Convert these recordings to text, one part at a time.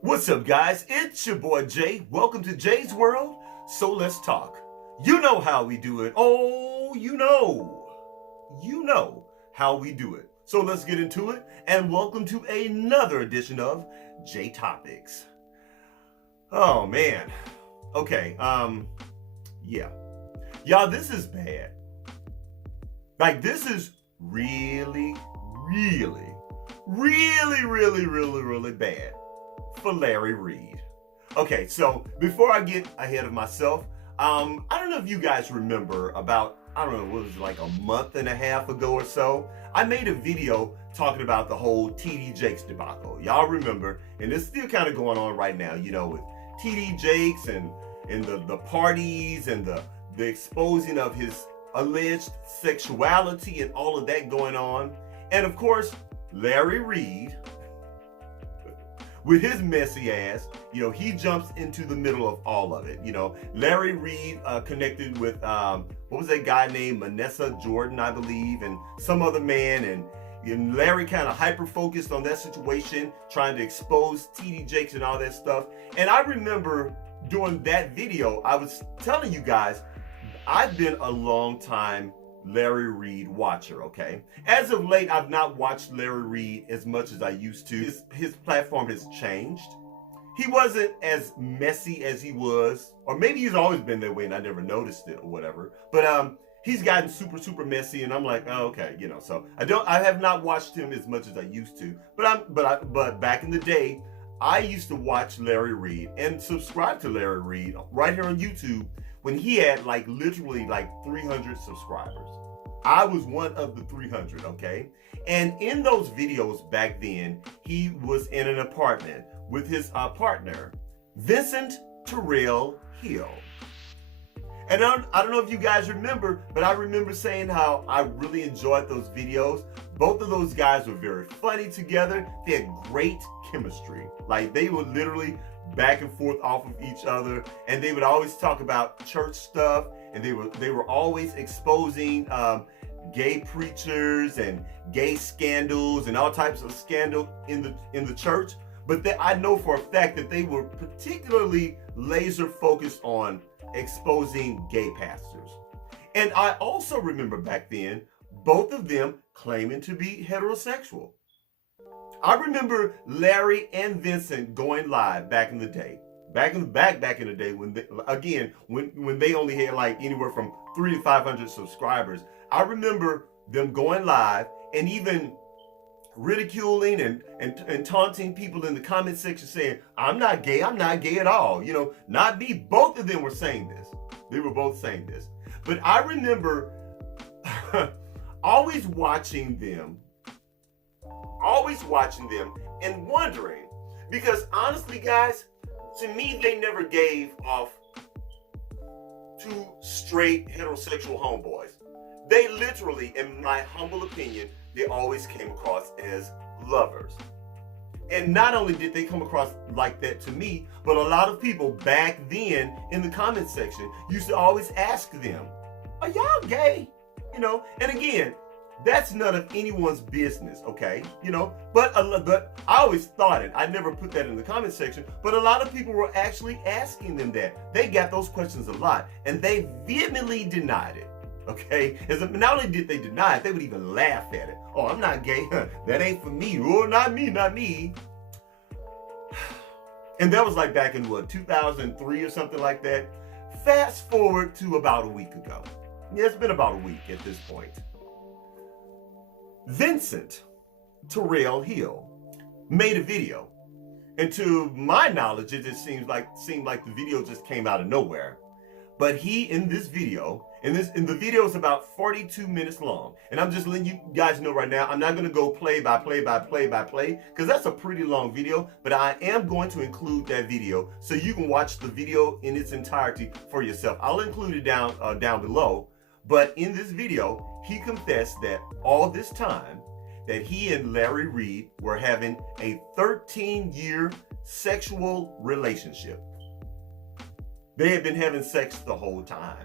What's up, guys? It's your boy Jay. Welcome to Jay's World. So let's talk. You know how we do it. Oh, you know how we do it. So let's get into it. And welcome to another edition of J Topics. Oh man. Okay. Yeah. Y'all, this is bad. Like, this is really bad for Larry Reid. Okay, so before I get ahead of myself, I don't know if you guys remember about, I don't know, what was it, like a month and a half ago or so, I made a video talking about the whole TD Jakes debacle. Y'all remember, and it's still kind of going on right now, you know, with TD Jakes and the parties and the exposing of his alleged sexuality and all of that going on. And of course, Larry Reid, with his messy ass, you know, he jumps into the middle of all of it. You know, Larry Reid connected with, what was that guy named Vanessa Jordan, I believe, and some other man. And Larry kind of hyper-focused on that situation, trying to expose TD Jakes and all that stuff. And I remember during that video, I was telling you guys, I've been a long time Larry Reid watcher, okay? As of late, I've not watched Larry Reid as much as I used to. His platform has changed. He wasn't as messy as he was, or maybe he's always been that way and I never noticed it or whatever. But he's gotten super messy, and I'm like, oh, okay, you know. So I have not watched him as much as I used to. But back in the day, I used to watch Larry Reid and subscribe to Larry Reid right here on YouTube when he had literally 300 subscribers. I was one of the 300, okay? And in those videos back then, he was in an apartment with his partner, Vincent Terrell Hill. And I don't know if you guys remember, but I remember saying how I really enjoyed those videos. Both of those guys were very funny together. They had great chemistry. Like, they were literally back and forth off of each other, and they would always talk about church stuff, and they were always exposing gay preachers and gay scandals and all types of scandal in the church. But I know for a fact that they were particularly laser focused on exposing gay pastors. And I also remember back then, both of them claiming to be heterosexual. I remember Larry and Vincent going live back in the day. Back in the day when they only had anywhere from 300 to 500 subscribers. I remember them going live and even ridiculing and taunting people in the comment section saying, I'm not gay at all. You know, not me. Both of them were saying this. They were both saying this. But I remember always watching them and wondering, because honestly, guys, to me, they never gave off two straight heterosexual homeboys. They literally, in my humble opinion, they always came across as lovers. And not only did they come across like that to me, but a lot of people back then in the comment section used to always ask them, are y'all gay? You know, and again, that's none of anyone's business, okay? You know, but I always thought it. I never put that in the comment section, but a lot of people were actually asking them that. They got those questions a lot, and they vehemently denied it, okay? Not only did they deny it, they would even laugh at it. Oh, I'm not gay. That ain't for me. Oh, not me. And that was back in 2003 or something like that. Fast forward to about a week ago. Yeah, it's been about a week at this point. Vincent Terrell Hill made a video, and to my knowledge, it just seemed like the video just came out of nowhere. But he, in this video, and the video is about 42 minutes long, and I'm just letting you guys know right now, I'm not going to go play by play, because that's a pretty long video, but I am going to include that video so you can watch the video in its entirety for yourself. I'll include it down below. But in this video, he confessed that all this time that he and Larry Reid were having a 13-year sexual relationship. They had been having sex the whole time.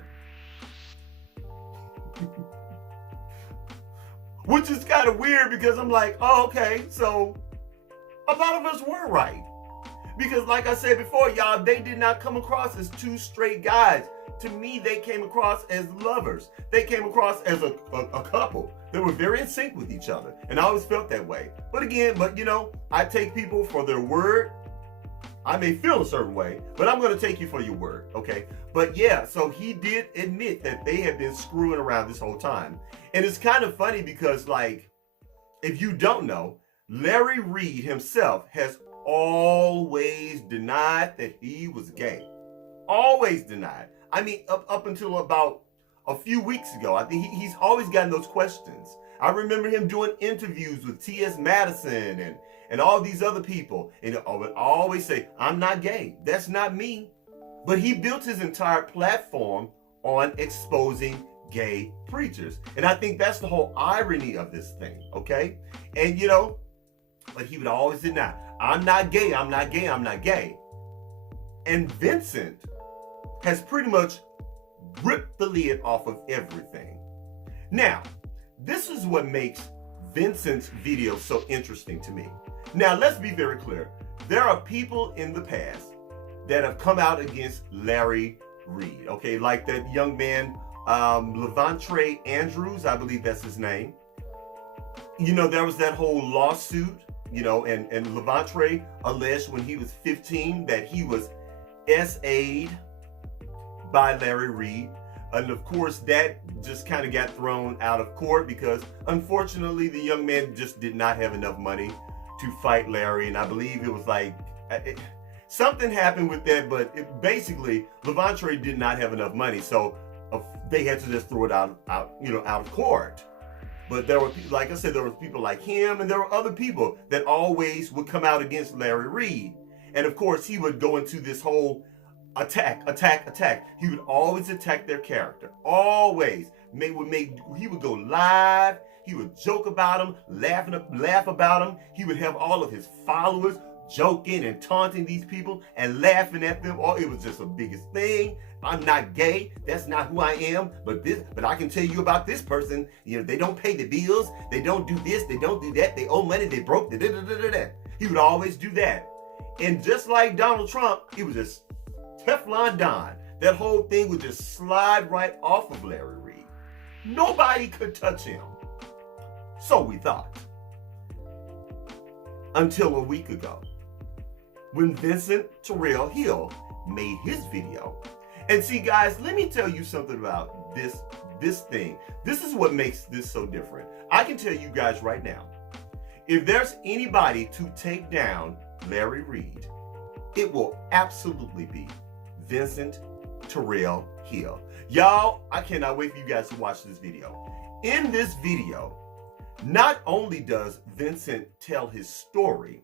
Which is kind of weird because I'm like, oh, okay, so a lot of us were right. Because like I said before, y'all, they did not come across as two straight guys. To me, they came across as lovers. They came across as a couple. They were very in sync with each other. And I always felt that way. But again, I take people for their word. I may feel a certain way, but I'm going to take you for your word, okay? But yeah, so he did admit that they had been screwing around this whole time. And it's kind of funny because, like, if you don't know, Larry Reid himself has always denied that he was gay. Always denied. I mean, up until about a few weeks ago, I think he's always gotten those questions. I remember him doing interviews with T.S. Madison and all these other people. And I would always say, I'm not gay. That's not me. But he built his entire platform on exposing gay preachers. And I think that's the whole irony of this thing, okay? And but he would always deny, I'm not gay, I'm not gay, I'm not gay. And Vincent has pretty much ripped the lid off of everything. Now, this is what makes Vincent's video so interesting to me. Now, let's be very clear. There are people in the past that have come out against Larry Reid, okay? Like that young man, Levante Andrews, I believe that's his name. There was that whole lawsuit, and Levante alleged when he was 15 that he was SA'd by Larry Reid. And of course, that just kind of got thrown out of court because unfortunately, the young man just did not have enough money to fight Larry. And I believe it was like, something happened with that, but basically, Levante did not have enough money. So they had to just throw it out of court. But there were, like I said, there were people like him, and there were other people that always would come out against Larry Reid. And of course, he would go into this whole attack. He would always attack their character. Always. He would go live. He would joke about them, laugh about them. He would have all of his followers joking and taunting these people and laughing at them. Oh, it was just the biggest thing. I'm not gay. That's not who I am. But I can tell you about this person. They don't pay the bills. They don't do this. They don't do that. They owe money. They broke. He would always do that. And just like Donald Trump, he was just Teflon Don. That whole thing would just slide right off of Larry Reid. Nobody could touch him. So we thought. Until a week ago, when Vincent Terrell Hill made his video. And see, guys, let me tell you something about this thing. This is what makes this so different. I can tell you guys right now, if there's anybody to take down Larry Reid, it will absolutely be Vincent Terrell Hill. Y'all, I cannot wait for you guys to watch this video. In this video, not only does Vincent tell his story,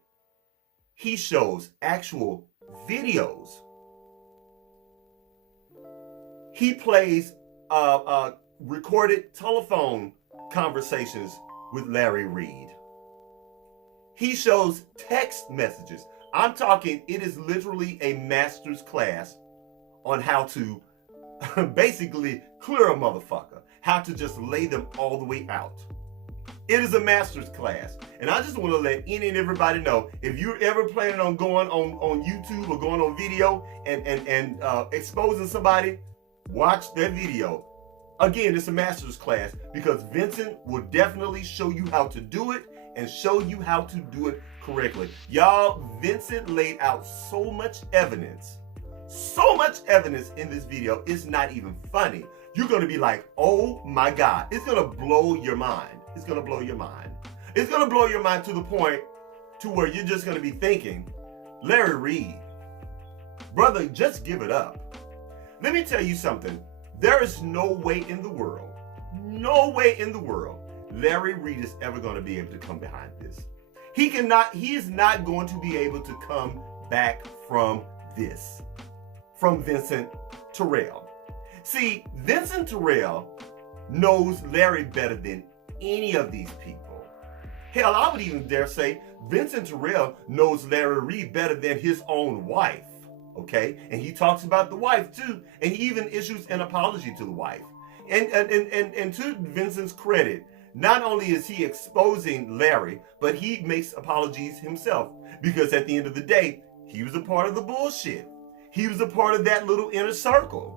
he shows actual videos. He plays recorded telephone conversations with Larry Reid. He shows text messages. I'm talking, it is literally a master's class on how to basically clear a motherfucker, how to just lay them all the way out. It is a master's class. And I just want to let any and everybody know, if you're ever planning on going on YouTube or going on video and exposing somebody, watch that video. Again, it's a master's class because Vincent will definitely show you how to do it and show you how to do it correctly. Y'all, Vincent laid out so much evidence in this video, it's not even funny. You're going to be like, oh my God. It's going to blow your mind. It's going to blow your mind. It's going to blow your mind to the point to where you're just going to be thinking, Larry Reid, brother, just give it up. Let me tell you something. There is no way in the world, Larry Reid is ever going to be able to come behind this. He is not going to be able to come back from this, from Vincent Terrell. See, Vincent Terrell knows Larry better than any of these people. Hell, I would even dare say Vincent Terrell knows Larry Reid better than his own wife. Okay, and he talks about the wife too, and he even issues an apology to the wife. And to Vincent's credit, not only is he exposing Larry, but he makes apologies himself, because at the end of the day, He was a part of the bullshit. He was a part of that little inner circle.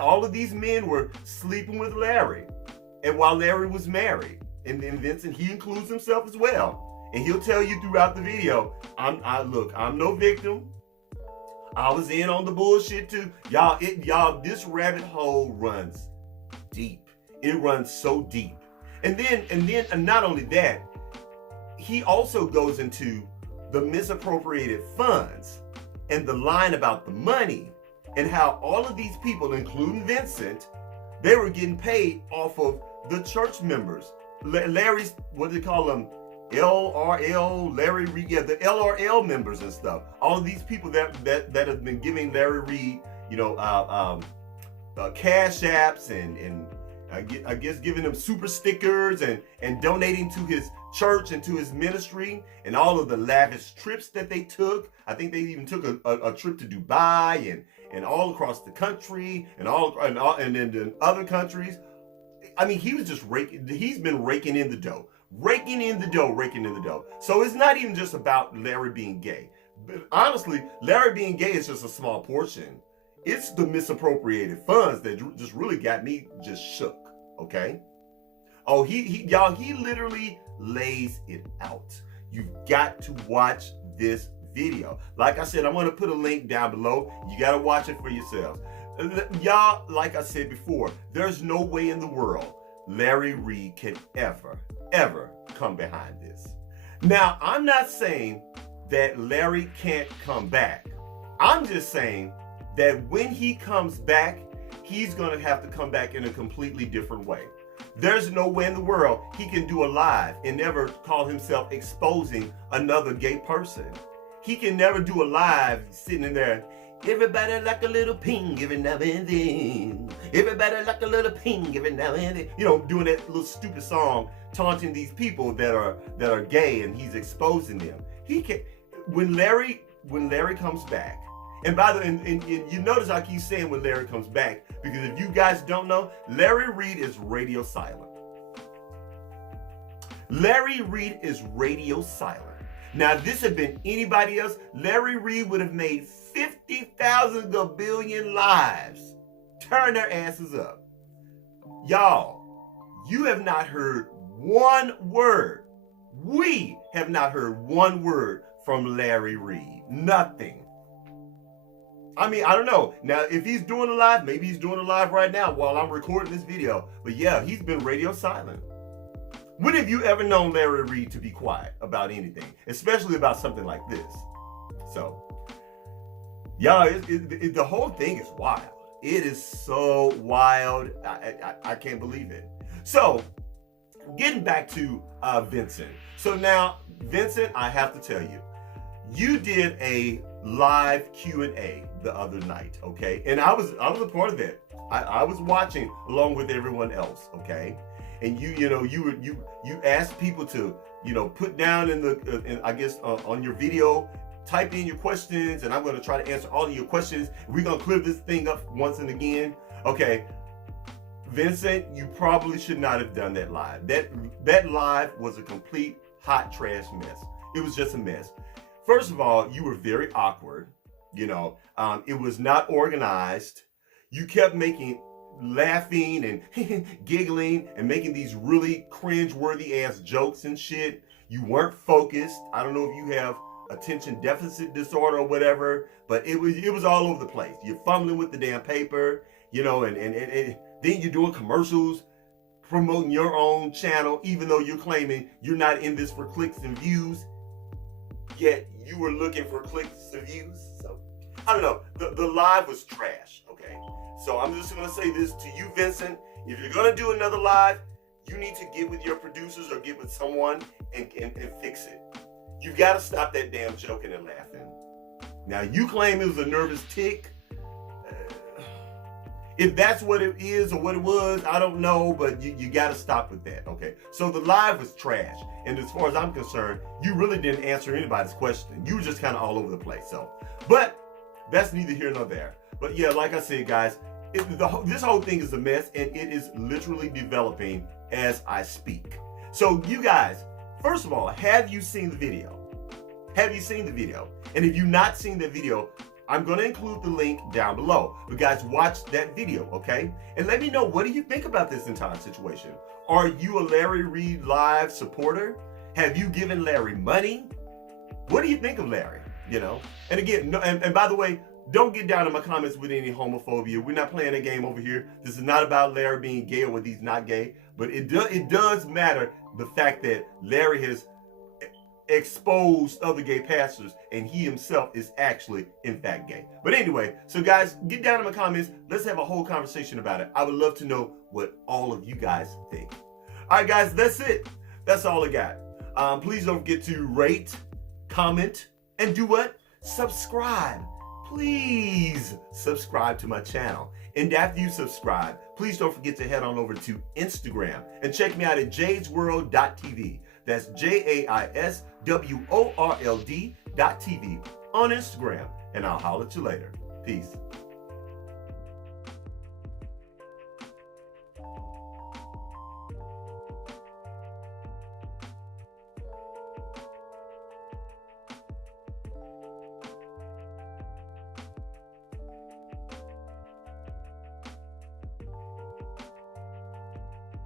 All of these men were sleeping with Larry. And while Larry was married, and Vincent, he includes himself as well. And he'll tell you throughout the video, look, I'm no victim. I was in on the bullshit too. Y'all, this rabbit hole runs deep. It runs so deep. And not only that, he also goes into the misappropriated funds and the line about the money and how all of these people, including Vincent, they were getting paid off of the church members. Larry's, what do they call them? LRL, Larry Reid, yeah, the LRL members and stuff. All of these people that have been giving Larry Reid, cash apps and I guess giving him super stickers and donating to his church and to his ministry and all of the lavish trips that they took. I think they even took a trip to Dubai and all across the country and in other countries. I mean, he was just he's been raking in the dough. Raking in the dough. So it's not even just about Larry being gay. But honestly, Larry being gay is just a small portion. It's the misappropriated funds that just really got me just shook, okay? Oh, he literally lays it out. You've got to watch this video. Like I said, I'm going to put a link down below. You got to watch it for yourselves. Y'all, like I said before, there's no way in the world Larry Reid can ever come behind this. Now, I'm not saying that Larry can't come back. I'm just saying that when he comes back, he's going to have to come back in a completely different way. There's no way in the world he can do a live and never call himself exposing another gay person. He can never do a live sitting in there, everybody like a little ping every now and then. Everybody like a little ping every now and then. You know, doing that little stupid song, taunting these people that are gay, and he's exposing them. He can. When Larry comes back, and by the way, and you notice I keep saying when Larry comes back, because if you guys don't know, Larry Reid is radio silent. Larry Reid is radio silent. Now, if this had been anybody else, Larry Reid would have made 50,000 billion lives. Turn their asses up. Y'all, you have not heard one word. We have not heard one word from Larry Reid. Nothing. I mean, I don't know. Now, if he's doing a live, maybe he's doing a live right now while I'm recording this video. But yeah, he's been radio silent. When have you ever known Larry Reid to be quiet about anything, especially about something like this? So, y'all, the whole thing is wild. It is so wild. I can't believe it. So, getting back to Vincent. So now, Vincent, I have to tell you, you did a live Q&A the other night, okay? And I was a part of that. I was watching along with everyone else, okay? And you asked people to, put down on your video, type in your questions, and I'm going to try to answer all of your questions. We're going to clear this thing up once and again. Okay, Vincent, you probably should not have done that live. That live was a complete hot trash mess. It was just a mess. First of all, you were very awkward. It was not organized. You kept laughing and giggling and making these really cringe-worthy ass jokes and shit. You weren't focused. I don't know if you have attention deficit disorder or whatever, but it was all over the place. You're fumbling with the damn paper, and then you're doing commercials, promoting your own channel, even though you're claiming you're not in this for clicks and views, yet you were looking for clicks and views. So, I don't know. The live was trash, okay? So I'm just going to say this to you, Vincent. If you're going to do another live, you need to get with your producers or get with someone and fix it. You've got to stop that damn joking and laughing. Now, you claim it was a nervous tick. If that's what it is or what it was, I don't know, but you got to stop with that, okay? So the live was trash. And as far as I'm concerned, you really didn't answer anybody's question. You were just kind of all over the place. So, but that's neither here nor there. But yeah, like I said, guys, this whole thing is a mess, and it is literally developing as I speak. So you guys, first of all, have you seen the video? Have you seen the video? And if you've not seen the video, I'm going to include the link down below. But guys, watch that video, okay? And let me know, what do you think about this entire situation? Are you a Larry Reid Live supporter? Have you given Larry money? What do you think of Larry? You know? And again, no, and by the way, don't get down in my comments with any homophobia. We're not playing a game over here. This is not about Larry being gay or whether he's not gay. But it does matter the fact that Larry has exposed other gay pastors and he himself is actually in fact gay. But anyway, so guys, get down in my comments. Let's have a whole conversation about it. I would love to know what all of you guys think. All right, guys, that's it. That's all I got. Please don't forget to rate, comment, and do what? Subscribe. Please subscribe to my channel. And after you subscribe, please don't forget to head on over to Instagram and check me out at JaisWorldtv. That's JaisWorld.tv on Instagram. And I'll holler at you later. Peace.